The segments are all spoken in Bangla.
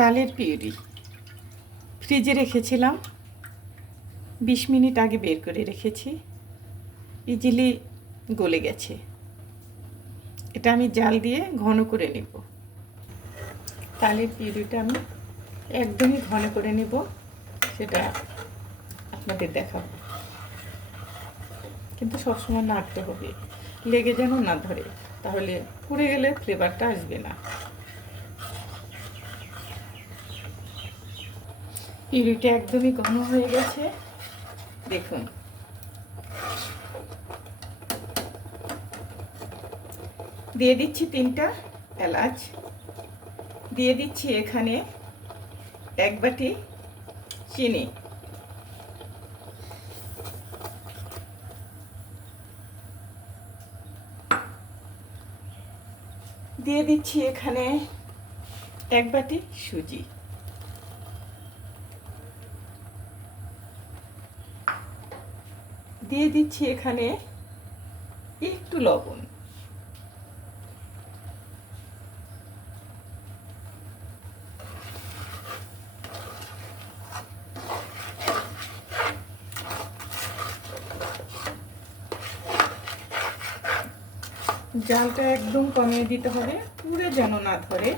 তালের পিউরি। ফ্রিজে রেখেছিলাম। বিশ মিনিট আগে বের করে রেখেছি। ইজিলি গলে গেছে। এটা আমি জাল দিয়ে ঘন করে নেব। তালের পিউরিটা আমি একদমই ঘন করে নেব। সেটা আপনাদের দেখাবো। কিন্তু সবসময় নাড়তে হবে। লেগে যেন না ধরে, তাহলে পুড়ে গেলে ফ্লেভারটা আসবে না। পিউরিটা একদমই ঘন হয়ে গেছে। দেখুন। দিয়ে দিচ্ছি তিনটা এলাচ। দিয়ে দিচ্ছি এখানে এক বাটি চিনি। দিয়ে দিচ্ছি এখানে এক বাটি সুজি। দিয়ে দিচ্ছি এখানে একটু লবণ। জালটা একদম কমিয়ে দিতে হবে পুরো যেন না ধরে।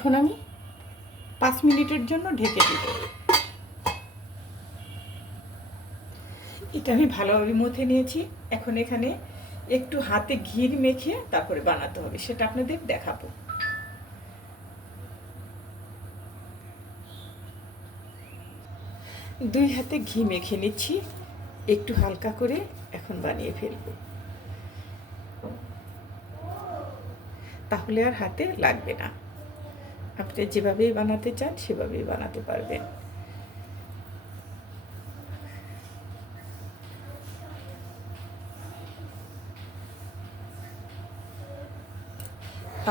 এখন আমি পাঁচ মিনিটের জন্য ঢেকে দিব। এটা আমি ভালোভাবে মথে নিয়েছি। এখন এখানে একটু হাতে ঘির মেখে তারপরে বানাতে হবে, সেটা আপনাদের দেখাবো। দুই হাতে ঘি মেখে নিচ্ছি, একটু হালকা করে এখন বানিয়ে ফেলব। তাহলে আর হাতে লাগবে না। আপনি যেভাবেই বানাতে চান, সেভাবেই বানাতে পারবেন।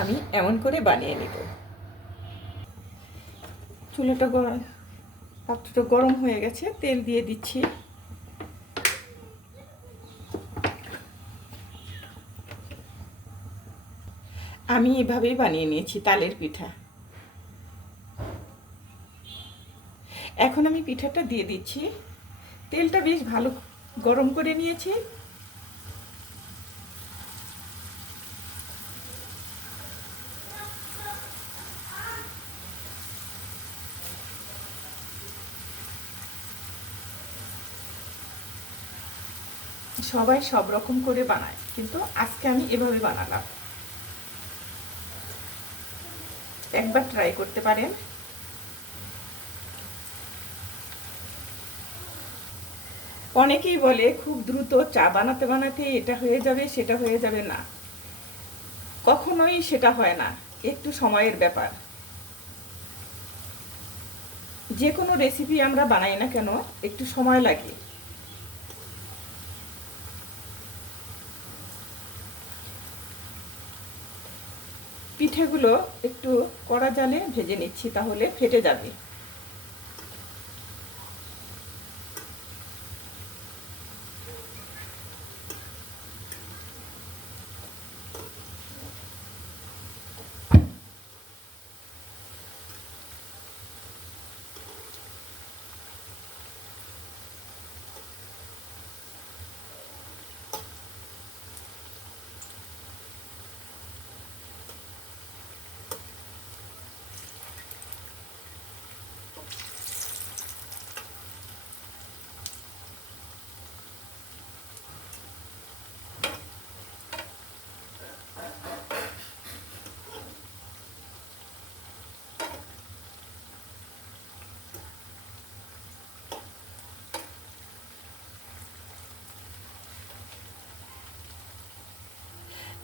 আমি এমন করে বানিয়ে নিব। চুলাটা গরম, পাত্রটা গরম হয়ে গেছে, তেল দিয়ে দিচ্ছি। আমি এভাবেই বানিয়ে নিয়েছি, তালের পিঠা। এখন আমি পিঠাটা দিয়ে দিচ্ছি। তেলটা বেশ ভালো গরম করে নিয়েছি। সবাই সব রকম করে বানায়, কিন্তু আজকে আমি এভাবে বানালাম। একবার ট্রাই করতে পারেন। অনেকেই বলে খুব দ্রুত চা বানাতে বানাতে এটা হয়ে যাবে, সেটা হয়ে যাবে না। কখনোই সেটা হয় না, একটু সময়ের ব্যাপার। যে কোনো রেসিপি আমরা বানাই না কেন, একটু সময় লাগে। পিঠেগুলো একটু কড়া জালে ভেজে নিচ্ছি, তাহলে ফেটে যাবে।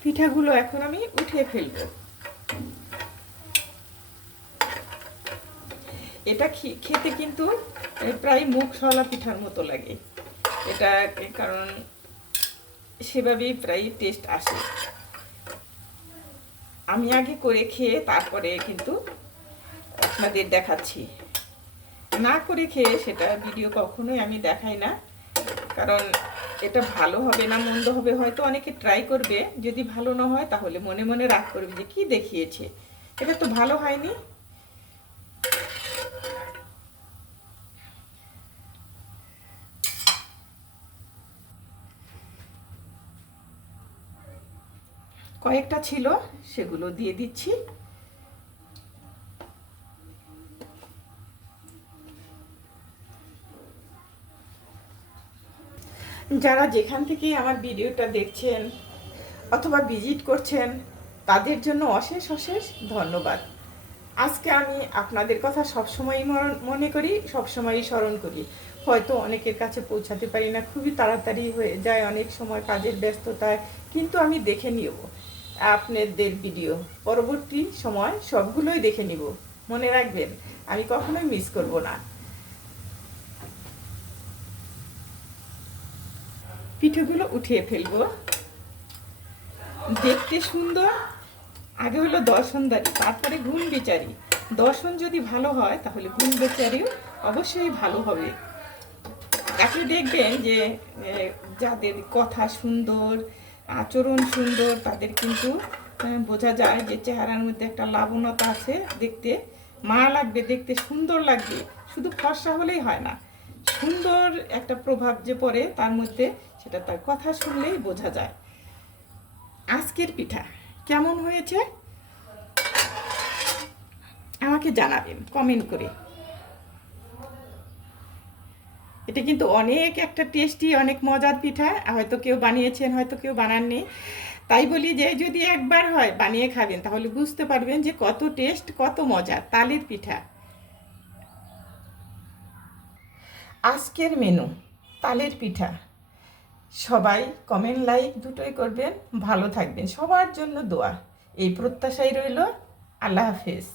পিঠাগুলো এখন আমি উঠিয়ে ফেলব। এটা খেতে কিন্তু প্রায় মুখ সলা পিঠার মতো লাগে। এটা কারণ সেভাবেই প্রায় টেস্ট আসে। আমি আগে করে খেয়ে তারপরে কিন্তু আপনাদের দেখাচ্ছি। না করে খেয়ে সেটা ভিডিও কখনোই আমি দেখাই না। কারণ এটা ভালো হবে না, মন্দ হবে, হয়তো অনেকে ট্রাই করবে। যদি ভালো না হয়, তাহলে মনে মনে রাগ করবে যে কি দেখিয়েছে? এটা তো ভালো হয়নি। কয়েকটা ছিল, সেগুলো দিয়ে দিচ্ছি। যারা যেখান থেকে আমার ভিডিওটা দেখছেন অথবা ভিজিট করছেন, তাদের জন্য অশেষ অশেষ ধন্যবাদ। আজকে আমি আপনাদের কথা সবসময়ই মনে করি, সবসময়ই স্মরণ করি। হয়তো অনেকের কাছে পৌঁছাতে পারি না, খুবই তাড়াতাড়ি হয়ে যায় অনেক সময় কাজের ব্যস্ততায়, কিন্তু আমি দেখে নিব আপনাদের ভিডিও। পরবর্তী সময় সবগুলোই দেখে নিব। মনে রাখবেন, আমি কখনোই মিস করব না। পিঠেগুলো উঠিয়ে ফেলব। দেখতে সুন্দর। আগে হলো দর্শনদারি তারপরে গুণ বিচারি। দর্শন যদি ভালো হয়, তাহলে গুণ বিচারিও অবশ্যই ভালো হবে। আপনি দেখবেন যে যাদের কথা সুন্দর, আচরণ সুন্দর, তাদের কিন্তু বোঝা যায় যে চেহারার মধ্যে একটা লাবণতা আছে দেখতে। মা লাগবে দেখতে, সুন্দর লাগবে। শুধু ফর্সা হলেই হয় না। সুন্দর একটা প্রভাব যে পড়ে, তার মধ্যে সেটা তার কথা শুনলেই বোঝা যায়। আজকের পিঠা কেমন হয়েছে? আমাকে জানাবেন কমেন্ট করে। এটা কিন্তু অনেক একটা টেস্টি অনেক মজার পিঠা। হয়তো কেউ বানিয়েছেন, হয়তো কেউ বানাননি। তাই বলি যে, যদি একবার হয় বানিয়ে খাবেন, তাহলে বুঝতে পারবেন যে কত টেস্ট কত মজা তালের পিঠা। আজকের মেনু তালের পিঠা। সবাই কমেন্ট লাইক দুটোই করবেন, ভালো থাকবেন। সবার জন্য দোয়া। এই প্রত্যাশাই রইল। আল্লাহ হাফেজ।